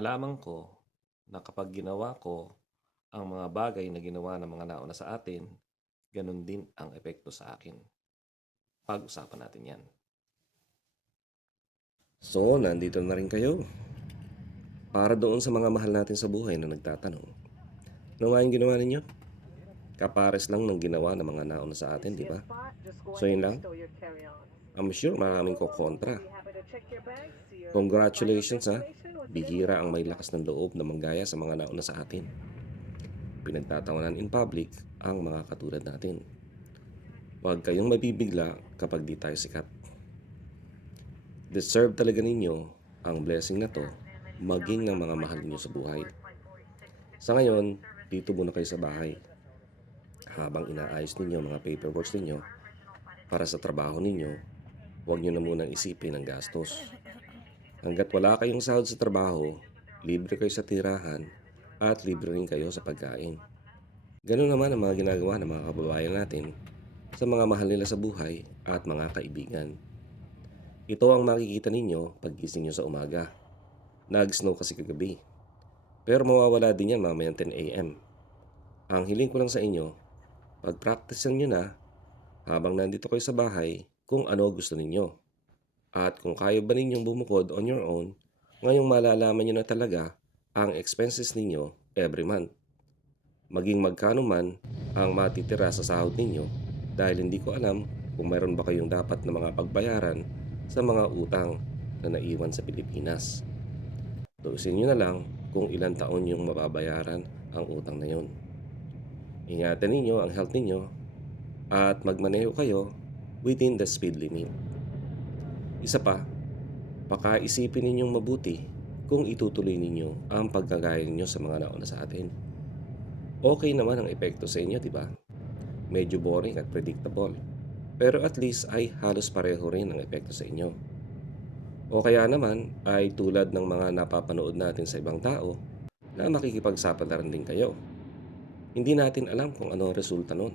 Nalaman ko na kapag ginawa ko ang mga bagay na ginawa ng mga nauna sa atin, ganun din ang epekto sa akin. Pag-usapan natin yan. So, nandito na rin kayo. Para doon sa mga mahal natin sa buhay na nagtatanong, ano nga yung ginawa ninyo? Kapares lang ng ginawa ng mga nauna sa atin, di ba? So, yun lang. I'm sure maraming ko kontra. Congratulations ha. Bihira ang may lakas ng loob na manggaya sa mga nauna sa atin. Pinagtatawanan in public ang mga katulad natin. Huwag kayong mabibigla kapag di tayo sikat. Deserve talaga ninyo ang blessing na to, maging ng mga mahal niyo sa buhay. Sa ngayon, dito muna kayo sa bahay. Habang inaayos ninyo mga paperworks ninyo para sa trabaho ninyo, huwag nyo na munang isipin ang gastos. Hanggat wala kayong sahod sa trabaho, libre kayo sa tirahan at libre rin kayo sa pagkain. Ganun naman ang mga ginagawa ng mga kababayan natin sa mga mahal nila sa buhay at mga kaibigan. Ito ang makikita ninyo paggising nyo sa umaga. Nag-snow kasi kagabi. Pero mawawala din yan mamayang 10 a.m. Ang hiling ko lang sa inyo, pag-practice nyo na habang nandito kayo sa bahay kung ano gusto ninyo. At kung kaya ba ninyong bumukod on your own, ngayong malalaman nyo na talaga ang expenses ninyo every month. Maging magkano man ang matitira sa sahod ninyo dahil hindi ko alam kung mayroon ba kayong dapat na mga pagbayaran sa mga utang na naiwan sa Pilipinas. Tuusin nyo na lang kung ilang taon yung mababayaran ang utang na yun. Ingatan ninyo ang health ninyo at magmaneho kayo within the speed limit. Isa pa, pakaisipin ninyong mabuti kung itutuloy ninyo ang pagkagaya ninyo sa mga nauna sa atin. Okay naman ang epekto sa inyo, di ba? Medyo boring at predictable. Pero at least ay halos pareho rin ang epekto sa inyo. O kaya naman ay tulad ng mga napapanood natin sa ibang tao na makikipagsapalaran din kayo. Hindi natin alam kung ano ang resulta nun.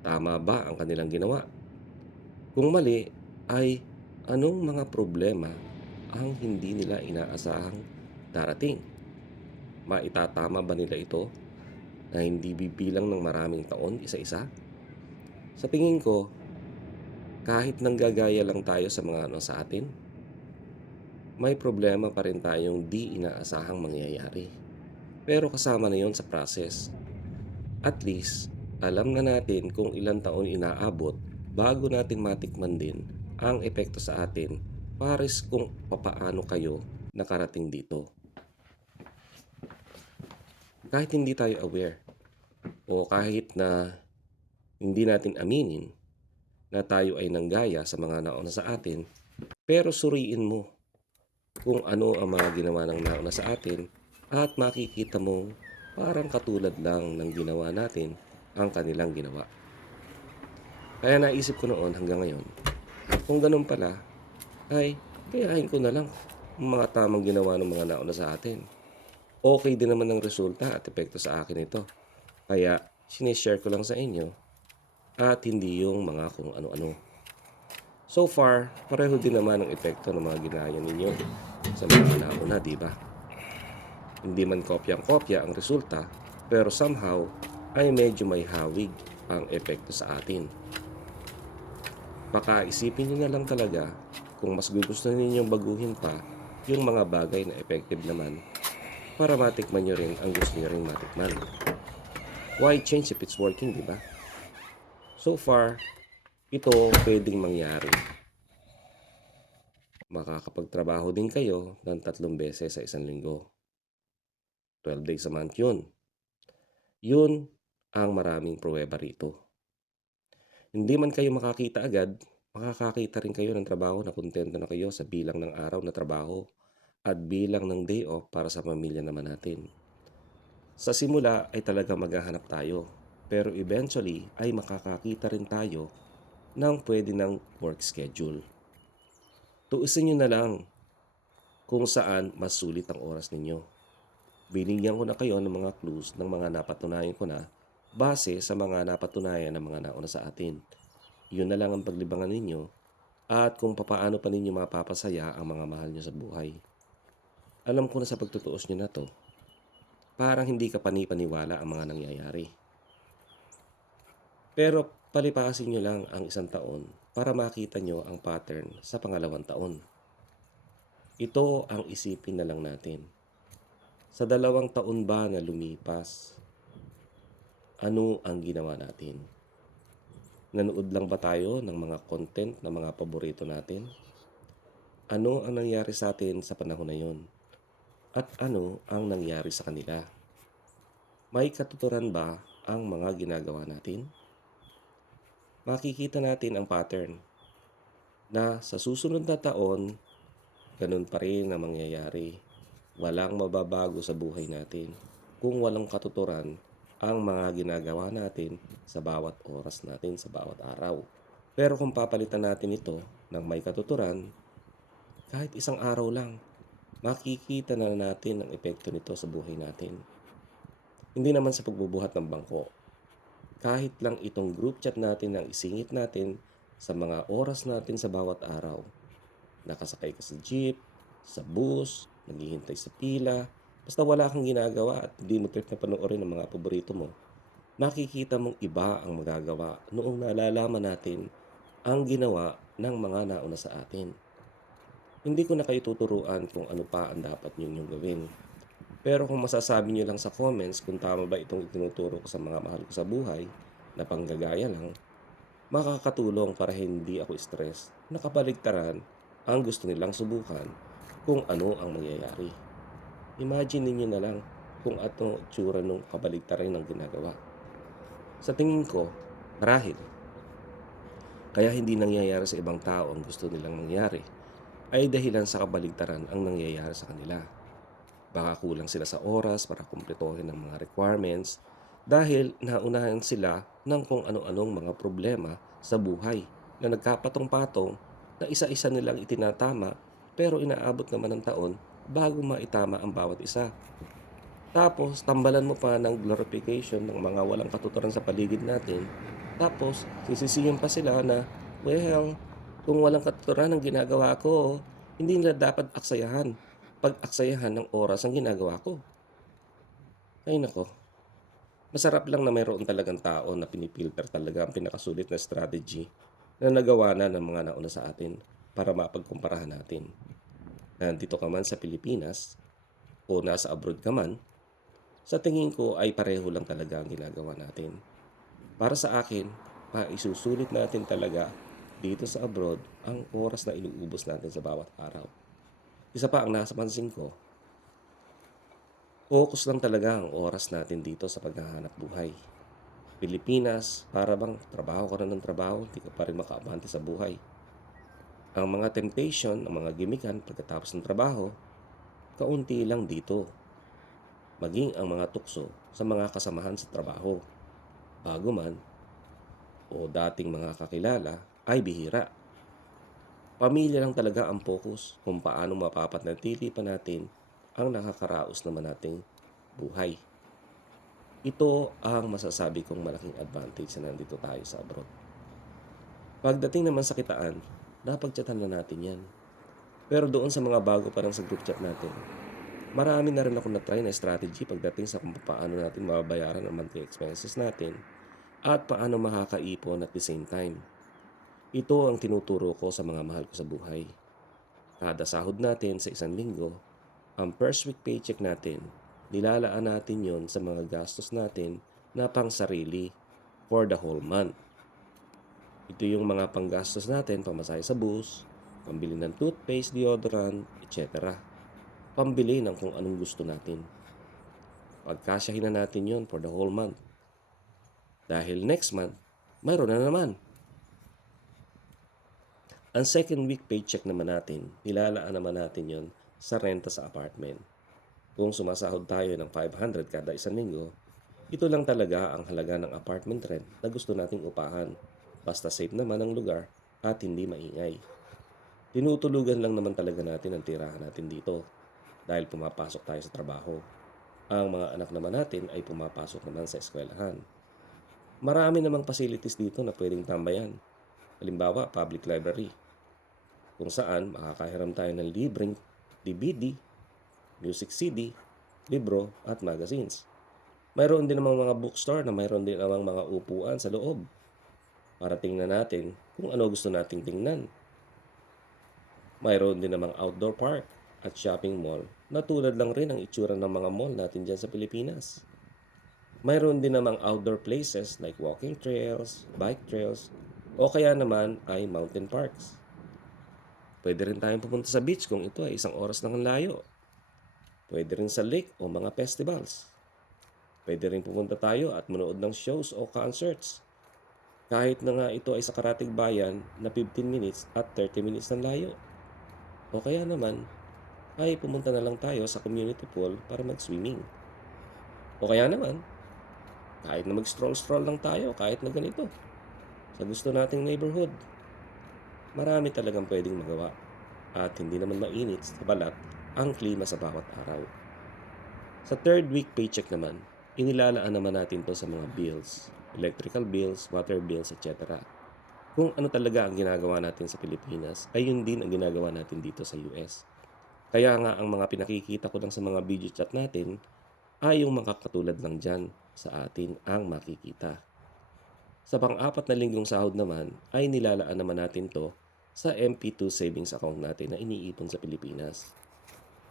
Tama ba ang kanilang ginawa? Kung mali, ay anong mga problema ang hindi nila inaasahang darating? Maitatama ba nila ito na hindi bibilang ng maraming taon isa-isa? Sa tingin ko, kahit nanggagaya lang tayo sa mga sa atin, may problema pa rin tayong di inaasahang mangyayari. Pero kasama na yon sa process. At least, alam na natin kung ilang taon inaabot bago natin matikman din ang epekto sa atin pares kung papaano kayo nakarating dito. Kahit hindi tayo aware o kahit na hindi natin aminin na tayo ay nanggaya sa mga nauna sa atin, pero suriin mo kung ano ang mga ginawa ng nauna sa atin at makikita mo parang katulad lang ng ginawa natin ang kanilang ginawa. Kaya naisip ko noon hanggang ngayon, kung ganun pala, ay gayahin ko na lang ang mga tamang ginawa ng mga nauna sa atin. Okay din naman ang resulta at epekto sa akin ito. Kaya sinishare ko lang sa inyo at hindi yung mga kung ano-ano. So far, pareho din naman ang epekto ng mga ginaya ninyo sa mga nauna, di ba? Hindi man kopyang-kopya ang resulta, pero somehow ay medyo may hawig ang epekto sa atin. Baka isipin nyo na lang talaga kung mas gusto ninyong baguhin pa yung mga bagay na effective naman para matikman nyo rin ang gusto nyo rin matikman. Why change if it's working, di ba? So far, ito pwedeng mangyari. Makakapagtrabaho din kayo ng 3 beses sa isang linggo. 12 days a month yun. Yun ang maraming pruweba rito. Hindi man kayo makakita agad, makakakita rin kayo ng trabaho na kontento na kayo sa bilang ng araw na trabaho at bilang ng day off para sa pamilya naman natin. Sa simula ay talaga maghahanap tayo, pero eventually ay makakakita rin tayo ng pwede ng work schedule. Tuusin nyo na lang kung saan mas sulit ang oras ninyo. Binigyan ko na kayo ng mga clues ng mga napatunayan ko na base sa mga napatunayan ng mga nauna sa atin. Yun na lang ang paglibangan ninyo at kung papaano pa ninyo mapapasaya ang mga mahal nyo sa buhay. Alam ko na sa pagtutuos nyo na to, parang hindi ka panipaniwala ang mga nangyayari. Pero palipasin nyo lang ang 1 taon para makita nyo ang pattern sa pangalawang taon. Ito ang isipin na lang natin. Sa 2 taon ba na lumipas, ano ang ginawa natin? Nanood lang ba tayo ng mga content na mga paborito natin? Ano ang nangyari sa atin sa panahon na yon? At ano ang nangyari sa kanila? May katuturan ba ang mga ginagawa natin? Makikita natin ang pattern na sa susunod na taon, ganun pa rin ang mangyayari. Walang mababago sa buhay natin kung walang katuturan ang mga ginagawa natin sa bawat oras natin, sa bawat araw. Pero kung papalitan natin ito ng may katuturan, kahit 1 araw lang, makikita na natin ang epekto nito sa buhay natin. Hindi naman sa pagbubuhat ng bangko. Kahit lang itong group chat natin ang isingit natin sa mga oras natin sa bawat araw. Nakasakay ka sa jeep, sa bus, naghihintay sa pila, basta wala kang ginagawa at hindi mo trip na panoorin ang mga paborito mo, makikita mong iba ang magagawa noong nalalaman natin ang ginawa ng mga nauna sa atin. Hindi ko na kayo tuturuan kung ano pa ang dapat ninyong gawin. Pero kung masasabi niyo lang sa comments kung tama ba itong itinuturo ko sa mga mahal ko sa buhay na panggagaya lang, makakatulong para hindi ako stress na kabaligtaran ang gusto nilang subukan kung ano ang mangyayari. Imagine ninyo na lang kung ano itsura ng kabaligtaran ng ginagawa. Sa tingin ko, marahil, kaya hindi nangyayari sa ibang tao ang gusto nilang mangyari ay dahilan sa kabaligtaran ang nangyayari sa kanila. Baka kulang sila sa oras para kumpletohin ang mga requirements dahil naunahan sila ng kung ano-anong mga problema sa buhay na nagkapatong-patong na isa-isa nilang itinatama pero inaabot naman ng taon bago maitama ang bawat isa. Tapos, tambalan mo pa ng glorification ng mga walang katuturan sa paligid natin. Tapos, sisisiyan pa sila na, well, kung walang katuturan ang ginagawa ko, hindi nila dapat aksayahan. Pag-aksayahan ng oras ang ginagawa ko. Ay nako, masarap lang na mayroon talagang tao na pinipilter talaga ang pinakasulit na strategy na nagawa na ng mga nauna sa atin para mapagkumparahan natin. Nandito ka man sa Pilipinas o nasa abroad ka man, sa tingin ko ay pareho lang talaga ang ginagawa natin. Para sa akin, maisusulit natin talaga dito sa abroad ang oras na inuubos natin sa bawat araw. Isa pa ang nasa pansin ko, focus lang talaga ang oras natin dito sa paghahanap buhay. Pilipinas, para bang trabaho ka na ng trabaho, hindi ka pa rin makaabante sa buhay. Ang mga temptation, ang mga gimikan pagkatapos ng trabaho, kaunti lang dito. Maging ang mga tukso sa mga kasamahan sa trabaho, bago man o dating mga kakilala ay bihira. Pamilya lang talaga ang focus kung paano mapapanatili pa natin ang nakakaraos naman nating buhay. Ito ang masasabi kong malaking advantage na nandito tayo sa abroad. Pagdating naman sa kitaan, napagchatan na natin yan. Pero doon sa mga bago pa lang sa group chat natin, marami na rin ako na-try na strategy pagdating sa kung paano natin mababayaran ang monthly expenses natin at paano makakaipon at the same time. Ito ang tinuturo ko sa mga mahal ko sa buhay. Kada sahod natin sa 1 linggo, ang first week paycheck natin, nilalaan natin yon sa mga gastos natin na pang sarili for the whole month. Ito yung mga panggastos natin, pamasahe sa bus, pambili ng toothpaste, deodorant, etc. Pambili ng kung anong gusto natin. Pagkasyahin na natin yon for the whole month. Dahil next month, mayroon na naman. Ang second week paycheck naman natin, nilalaan naman natin yon sa renta sa apartment. Kung sumasahod tayo ng 500 kada 1 linggo, ito lang talaga ang halaga ng apartment rent na gusto nating upahan. Basta safe naman ang lugar at hindi maingay. Tinutulugan lang naman talaga natin ang tirahan natin dito dahil pumapasok tayo sa trabaho. Ang mga anak naman natin ay pumapasok naman sa eskwelahan. Marami namang facilities dito na pwedeng tambayan. Halimbawa, public library, kung saan makakahiram tayo ng libreng DVD, music CD, libro at magazines. Mayroon din namang mga bookstore na mayroon din namang mga upuan sa loob para tingnan natin kung ano gusto nating tingnan. Mayroon din namang outdoor park at shopping mall na tulad lang rin ang itsura ng mga mall natin dyan sa Pilipinas. Mayroon din namang outdoor places like walking trails, bike trails, o kaya naman ay mountain parks. Pwede rin tayong pumunta sa beach kung ito ay 1 oras lang ang layo. Pwede rin sa lake o mga festivals. Pwede rin pumunta tayo at manood ng shows o concerts. Kahit na nga ito ay sa karatig bayan na 15 minutes at 30 minutes ng layo. O kaya naman ay pumunta na lang tayo sa community pool para mag-swimming. O kaya naman, kahit na mag-stroll-stroll lang tayo, kahit na ganito, sa gusto nating neighborhood. Marami talagang pwedeng magawa at hindi naman mainit sa balat ang klima sa bawat araw. Sa third week paycheck naman, inilalaan naman natin to sa mga bills, electrical bills, water bills, etc. Kung ano talaga ang ginagawa natin sa Pilipinas, ay yun din ang ginagawa natin dito sa US. Kaya nga ang mga pinakikita ko lang sa mga video chat natin ay yung mga katulad lang dyan sa atin ang makikita. Sa pang-apat na linggong sahod naman ay nilalaan naman natin to sa MP2 savings account natin na iniipon sa Pilipinas.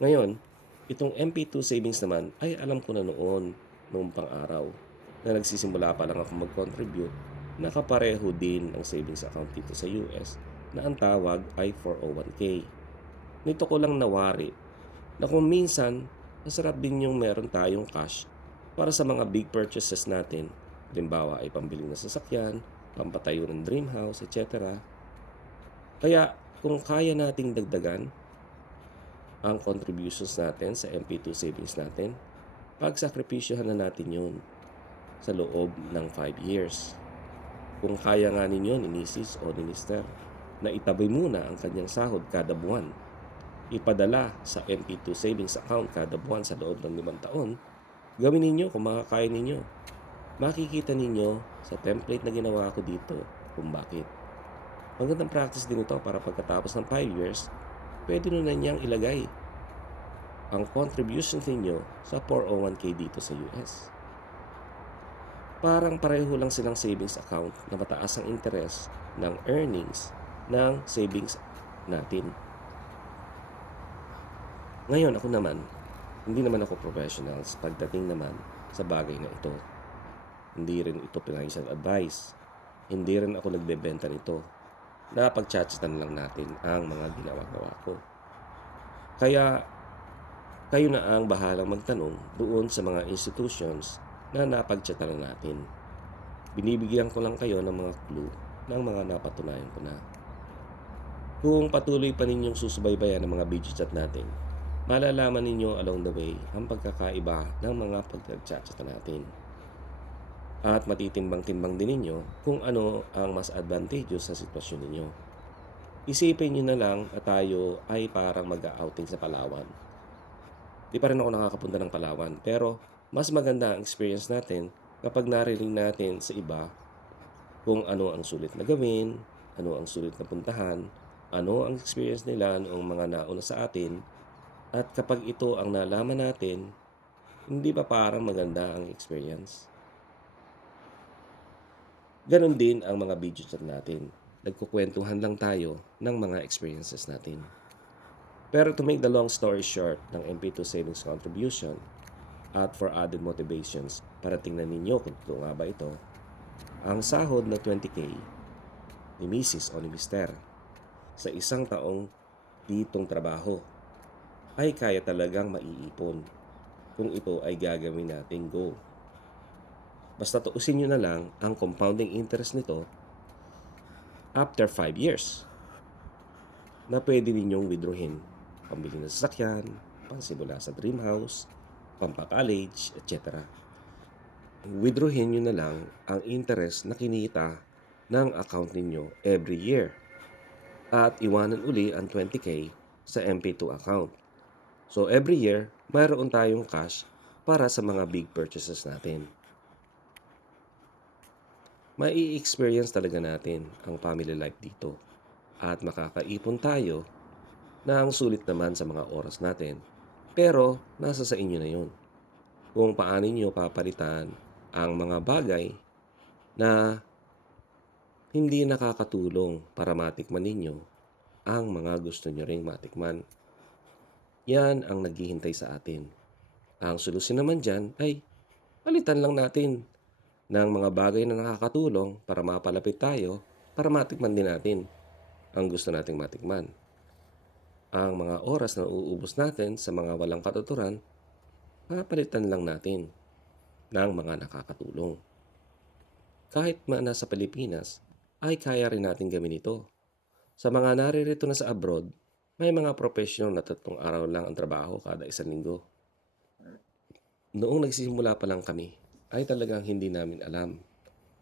Ngayon, itong MP2 savings naman ay alam ko na noong pang-araw na nagsisimula pa lang ako mag-contribute na kapareho din ang savings account dito sa US na ang tawag ay 401k. Nito ko lang nawari na kung minsan masarap din yung meron tayong cash para sa mga big purchases natin. Halimbawa ay pambili ng sasakyan, pampatayo ng dream house, etc. Kaya kung kaya nating dagdagan ang contributions natin sa MP2 savings natin, pagsakripisyohan na natin yun sa loob ng 5 years. Kung kaya nga ninyo ni Mrs. o ni Mr. na itabi muna ang kanyang sahod kada buwan, ipadala sa MP2 savings account kada buwan sa loob ng 5 taon, gawin ninyo kung makakaya ninyo. Makikita ninyo sa template na ginawa ko dito kung bakit. Magandang practice din ito para pagkatapos ng 5 years, pwede na niyang ilagay ang contributions ninyo sa 401k dito sa US. Parang pareho lang silang savings account na mataas ang interest ng earnings ng savings natin. Ngayon ako naman, hindi naman ako professionals pagdating naman sa bagay na ito. Hindi rin ito financial advice. Hindi rin ako nagbebenta nito. Napagchatsatan lang natin ang mga ginawa-gawa ko. Kaya, kayo na ang bahalang magtanong doon sa mga institutions na napagchatsatan natin. Binibigyan ko lang kayo ng mga clue ng mga napatunayan ko na. Kung patuloy pa ninyong susubaybayan ng mga video chat natin, malalaman ninyo along the way ang pagkakaiba ng mga pagchatsatan natin. At matitimbang-timbang din ninyo kung ano ang mas advantageous sa sitwasyon ninyo. Isipin nyo na lang at tayo ay parang mag-outing sa Palawan. Di pa rin ako nakakapunta ng Palawan, pero mas maganda ang experience natin kapag narinig natin sa iba kung ano ang sulit na gawin, ano ang sulit na puntahan, ano ang experience nila noong mga nauna sa atin, at kapag ito ang nalaman natin, hindi pa parang maganda ang experience. Ganon din ang mga video chat natin. Nagkukwentuhan lang tayo ng mga experiences natin. Pero to make the long story short ng MP2 savings contribution at for added motivations para tingnan ninyo kung totoo nga ba ito, ang sahod na 20k ni Mrs. o ni Mr. sa 1 taong ditong trabaho ay kaya talagang maiipon kung ito ay gagawin nating goal. Basta tuusin nyo na lang ang compounding interest nito after 5 years na pwede ninyong withdrawin. Pambili ng sasakyan, pangsimula sa dream house, pampa-college, etc. Withdrawin nyo na lang ang interest na kinita ng account ninyo every year at iwanan uli ang 20k sa MP2 account. So every year, mayroon tayong cash para sa mga big purchases natin. Mai-experience talaga natin ang family life dito at makakaipon tayo na ang sulit naman sa mga oras natin. Pero nasa sa inyo na yun kung paano niyo papalitan ang mga bagay na hindi nakakatulong para matikman ninyo ang mga gusto niyo ring matikman. Yan ang naghihintay sa atin. Ang solusyon naman dyan ay palitan lang natin ng mga bagay na nakakatulong para mapalapit tayo para matikman din natin ang gusto nating matikman. Ang mga oras na uubos natin sa mga walang katuturan, papalitan lang natin ng mga nakakatulong. Kahit nasa Pilipinas, ay kaya rin natin gawin ito. Sa mga naririto na sa abroad, may mga professional na 3 araw lang ang trabaho kada 1 linggo. Noong nagsisimula pa lang kami, ay talagang hindi namin alam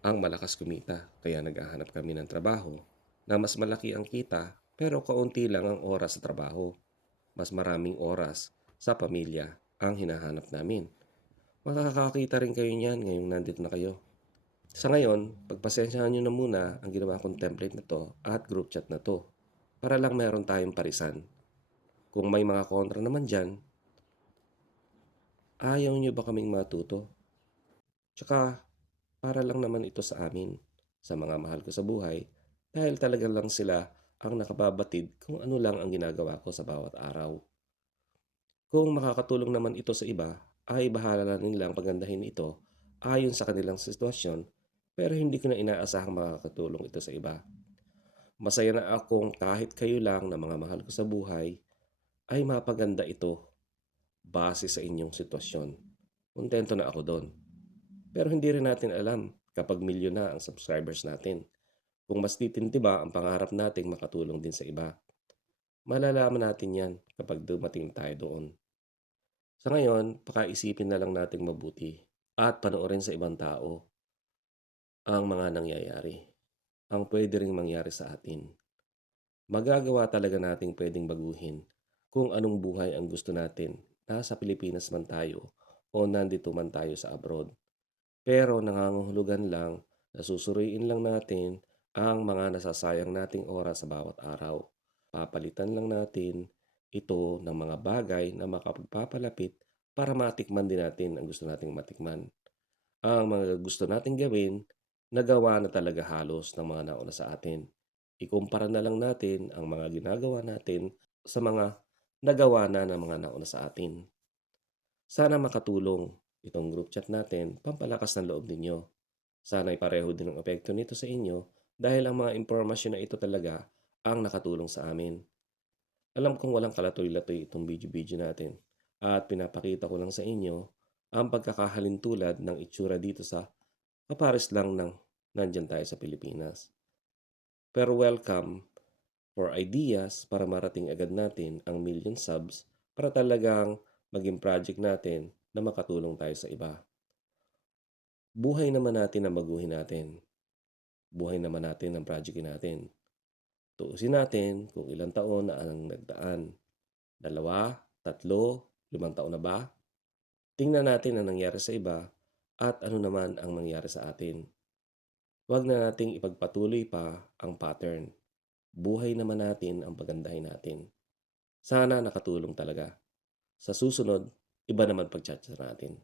ang malakas kumita. Kaya naghahanap kami ng trabaho na mas malaki ang kita pero kaunti lang ang oras sa trabaho. Mas maraming oras sa pamilya ang hinahanap namin. Makakakita rin kayo niyan ngayong nandito na kayo. Sa ngayon, pagpasensyahan nyo na muna ang ginawa kong template na to at group chat na to para lang meron tayong parisan. Kung may mga kontra naman dyan, ayaw nyo ba kaming matuto? Tsaka, para lang naman ito sa amin, sa mga mahal ko sa buhay, dahil talaga lang sila ang nakababatid kung ano lang ang ginagawa ko sa bawat araw. Kung makakatulong naman ito sa iba, ay bahala na nilang pagandahin ito ayon sa kanilang sitwasyon, pero hindi ko na inaasahang makakatulong ito sa iba. Masaya na akong kahit kayo lang na mga mahal ko sa buhay ay mapaganda ito base sa inyong sitwasyon. Kontento na ako doon. Pero hindi rin natin alam kapag milyon na ang subscribers natin. Kung mas titindi ba ang pangarap nating makatulong din sa iba. Malalaman natin yan kapag dumating tayo doon. Sa ngayon, pakaisipin na lang nating mabuti at panoorin sa ibang tao ang mga nangyayari. Ang pwede ring mangyari sa atin. Magagawa talaga nating pwedeng baguhin kung anong buhay ang gusto natin. Nasa Pilipinas man tayo o nandito man tayo sa abroad. Pero nangangahulugan lang na susuriin lang natin ang mga nasasayang nating oras sa bawat araw. Papalitan lang natin ito ng mga bagay na makapagpapalapit para matikman din natin ang gusto nating matikman. Ang mga gusto nating gawin, nagawa na talaga halos ng mga nauna sa atin. Ikumpara na lang natin ang mga ginagawa natin sa mga nagawa na ng mga nauna sa atin. Sana makatulong itong group chat natin, pampalakas ng loob ninyo. Sana'y pareho din ang epekto nito sa inyo dahil ang mga impormasyon na ito talaga ang nakatulong sa amin. Alam kong walang kalatoy-latoy itong video natin at pinapakita ko lang sa inyo ang pagkakahalintulad ng itsura dito sa kapares lang ng nandyan tayo sa Pilipinas. Pero welcome for ideas para marating agad natin ang million subs para talagang maging project natin na makatulong tayo sa iba. Buhay naman natin ang baguhin natin. Buhay naman natin ang project natin. Tuusin natin kung ilang taon na ang nagdaan. 2, 3, 5 taon na ba? Tingnan natin ang nangyari sa iba at ano naman ang nangyari sa atin. Huwag na nating ipagpatuloy pa ang pattern. Buhay naman natin ang pagandahin natin. Sana nakatulong talaga. Sa susunod, iba naman pag-chat natin.